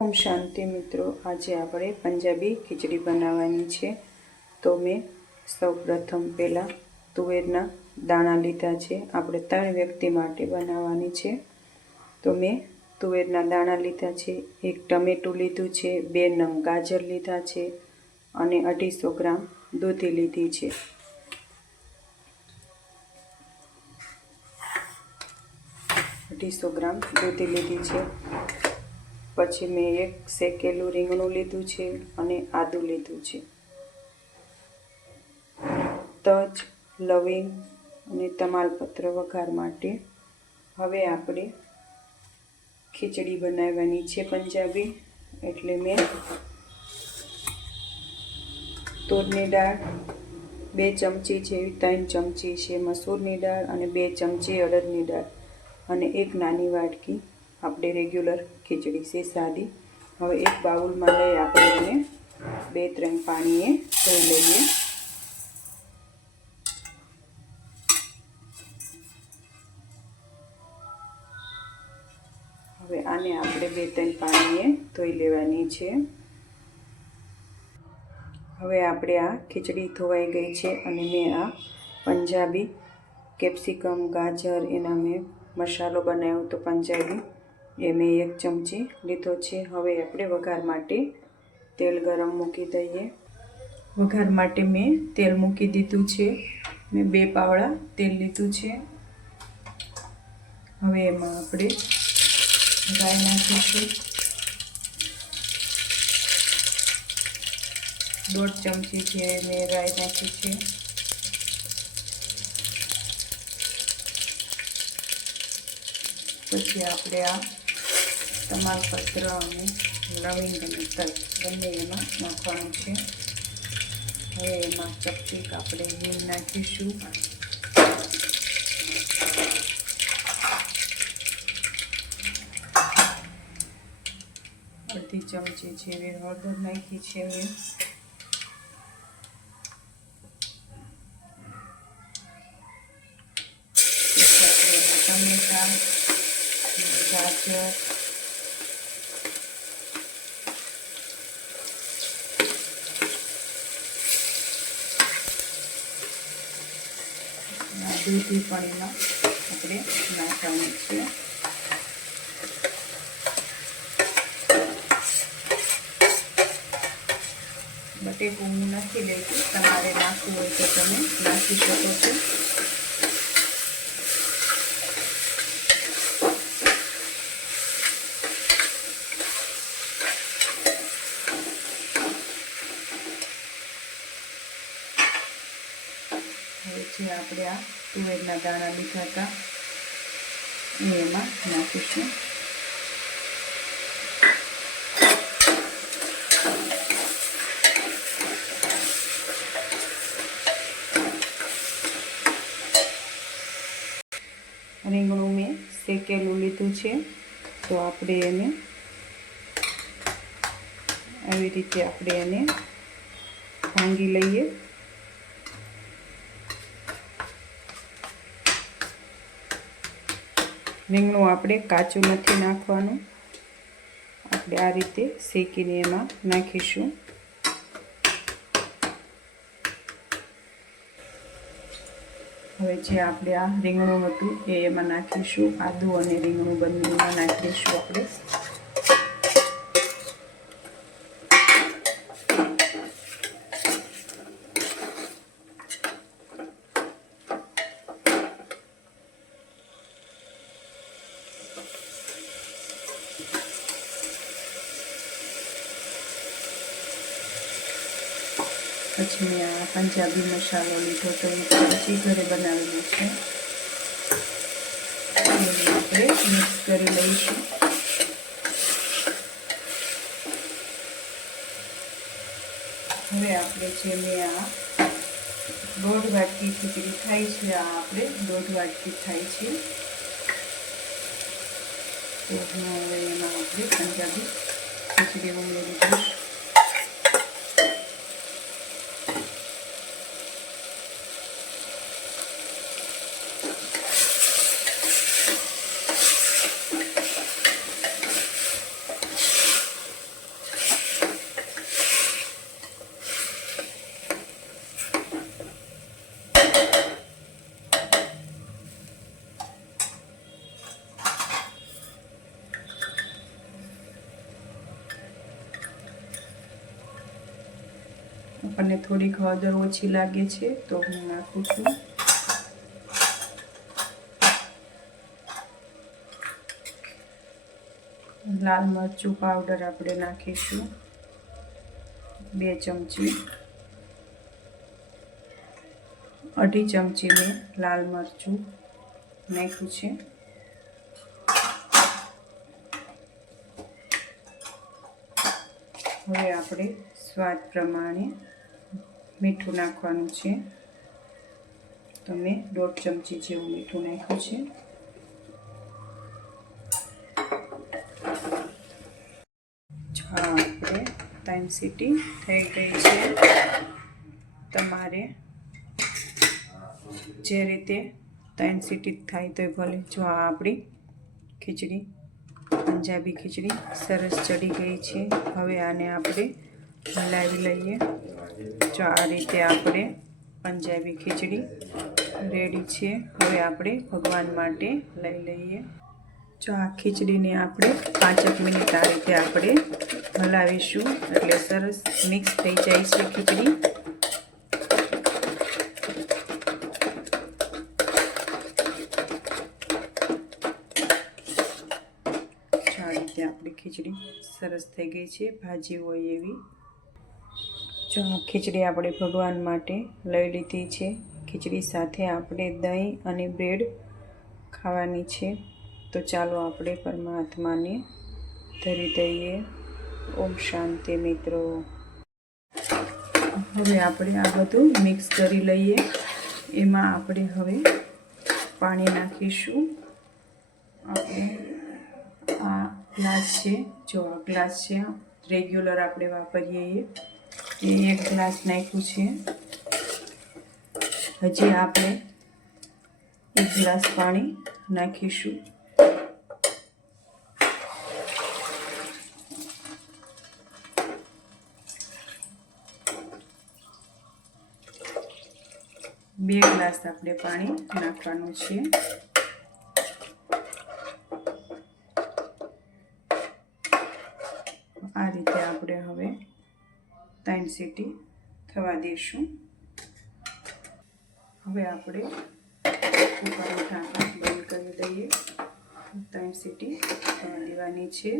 ओम शांति मित्रों, आज આપણે पंजाबी खीचड़ी बनावવાની છે। तो मैं સૌપ્રથમ પહેલા તુવેરના દાણા લીધા છે। આપણે 3 વ્યક્તિ માટે બનાવવાની છે। તો મેં તુવેરના દાણા લીધા છે, એક ટમેટું લીધું છે, 2 નંગ ગાજર લીધા છે અને 250 ગ્રામ દૂધી લીધી છે। દૂધી લીધી છે। પછી મેં એક શેકેલું રીંગણું લીધું છે અને આદું લીધું છે। તજ, લવિંગ અને તમાલપત્ર વઘાર માટે। હવે આપણે ખીચડી બનાવવાની છે પંજાબી, એટલે મેં તુરની દાળ 2 ચમચી જેવી, 3 ચમચી છે મસૂરની દાળ અને 2 ચમચી અડદની દાળ અને એક નાની વાટકી આપણે રેગ્યુલર ખીચડી છે સાદી। હવે એક બાઉલમાં લઈ આપણે એને 2-3 પાણીએ ધોઈ લઈએ। હવે આને આપણે 2-3 પાણીએ ધોઈ લેવાની છે। હવે આપણે આ ખીચડી ધોવાઈ ગઈ છે અને મેં આ પંજાબી કેપ્સિકમ, ગાજર એના મેં મસાલો બનાવ્યો તો પંજાબી એ મેં 1 ચમચી લીધો છે। હવે આપણે વઘાર માટે તેલ ગરમ મૂકી દઈએ। વઘાર માટે મેં તેલ મૂકી દીધું છે। મેં 2 પાવડા તેલ લીધું છે। હવે એમાં આપણે રાઈ નાખીશું, 1.5 ચમચી છે મેં રાઈ નાખી છે। પછી આપણે આ તમાલપત્ર અને લવિંગ અને તજ બંને એમાં નાખવાનું છે। હવે એમાં ચપટી આપણે હિંગ નાખીશું, અડધી ચમચી જેવી હળદર નાખી છે મેં। ટમેટા, ગાજર, દૂધી પણ એમાં આપણે નાખવાની છે। બટેકું હું નથી લેતી, તમારે નાખવું હોય તો તમે નાખી શકો છો। હવે જે આપણે આ તુવેરના દાણા લીધા હતા એ એમાં નાખીશું। રીંગણું મેં શેકેલું લીધું છે, તો આપણે એને આવી રીતે આપણે એને ભાંગી લઈએ। રીંગણું આપણે કાચું નથી નાખવાનું, આપણે આ રીતે શેકીને એમાં નાખીશું। હવે જે આપણે આ રીંગણું હતું એ એમાં નાખીશું, આદુ અને રીંગણું બંને એમાં નાખીશું આપણે। પછી મેં આ પંજાબી મસાલો લીધો તો એ પછી ઘરે બનાવેલો છે, એને આપણે મિક્સ કરી લઈશું। હવે આપણે જે મેં આ 1.5 વાટકી ખીચડી થાય છે, આ આપણે 1.5 વાટકી થાય છે। તો હું હવે એમાં આપણે પંજાબી ખીચડી ઉમેરી દઈશ। આપણને થોડીક હળદર ઓછી લાગે છે તો હું નાખું છું. લાલ મરચું પાવડર આપણે નાખીશું 2 ચમચી. 2.5 ચમચી મેં લાલ મરચું નાખ્યું છે. હવે આપણે સ્વાદ પ્રમાણે મીઠું નાખવાનું છે. તો મેં 1.5 ચમચી જેવું મીઠું નાખ્યું છે. આપણે 3 સીટી થઈ ગઈ છે. તમારે જે રીતે 3 સીટી થાય તો ભલે. જો આ આપણી ખીચડી પંજાબી ખીચડી સરસ ચડી ગઈ છે. હવે આને આપણે હલાવી લઈએ. જો આ રીતે આપણે પંજાબી ખીચડી રેડી છે. હવે આપણે ભગવાન માટે લઈ લઈએ. જો આ ખીચડીને આપણે 5 મિનિટ આ રીતે આપણે હલાવીશું એટલે સરસ મિક્સ થઈ જાય છે ખીચડી. આ રીતે આપણી ખીચડી સરસ થઈ ગઈ છે, ભાજી હોય એવી. જો આ ખીચડી આપણે ભગવાન માટે લઈ લીધી છે. ખીચડી સાથે આપણે દહીં અને બ્રેડ ખાવાની છે. તો ચાલો આપણે પરમાત્માને ધરી દઈએ. ઓમ શાંતિ મિત્રો. હવે આપણે આ બધું મિક્સ કરી લઈએ. એમાં આપણે હવે પાણી નાખીશું. આપણે આ ગ્લાસ છે, જો આ ગ્લાસ છે રેગ્યુલર આપણે વાપરીએ એ 1 ગ્લાસ નાખ્યું છે. હજી આપણે 1 ગ્લાસ પાણી નાખીશું. બે ગ્લાસ આપણે પાણી નાખવાનું છે. આ રીતે આપણે હવે 3 સીટી થવા દઈશું. હવે આપણે કુકરનું ઢાંકણ બંધ કરી દઈએ. 3 સીટી થવા દેવાની છે.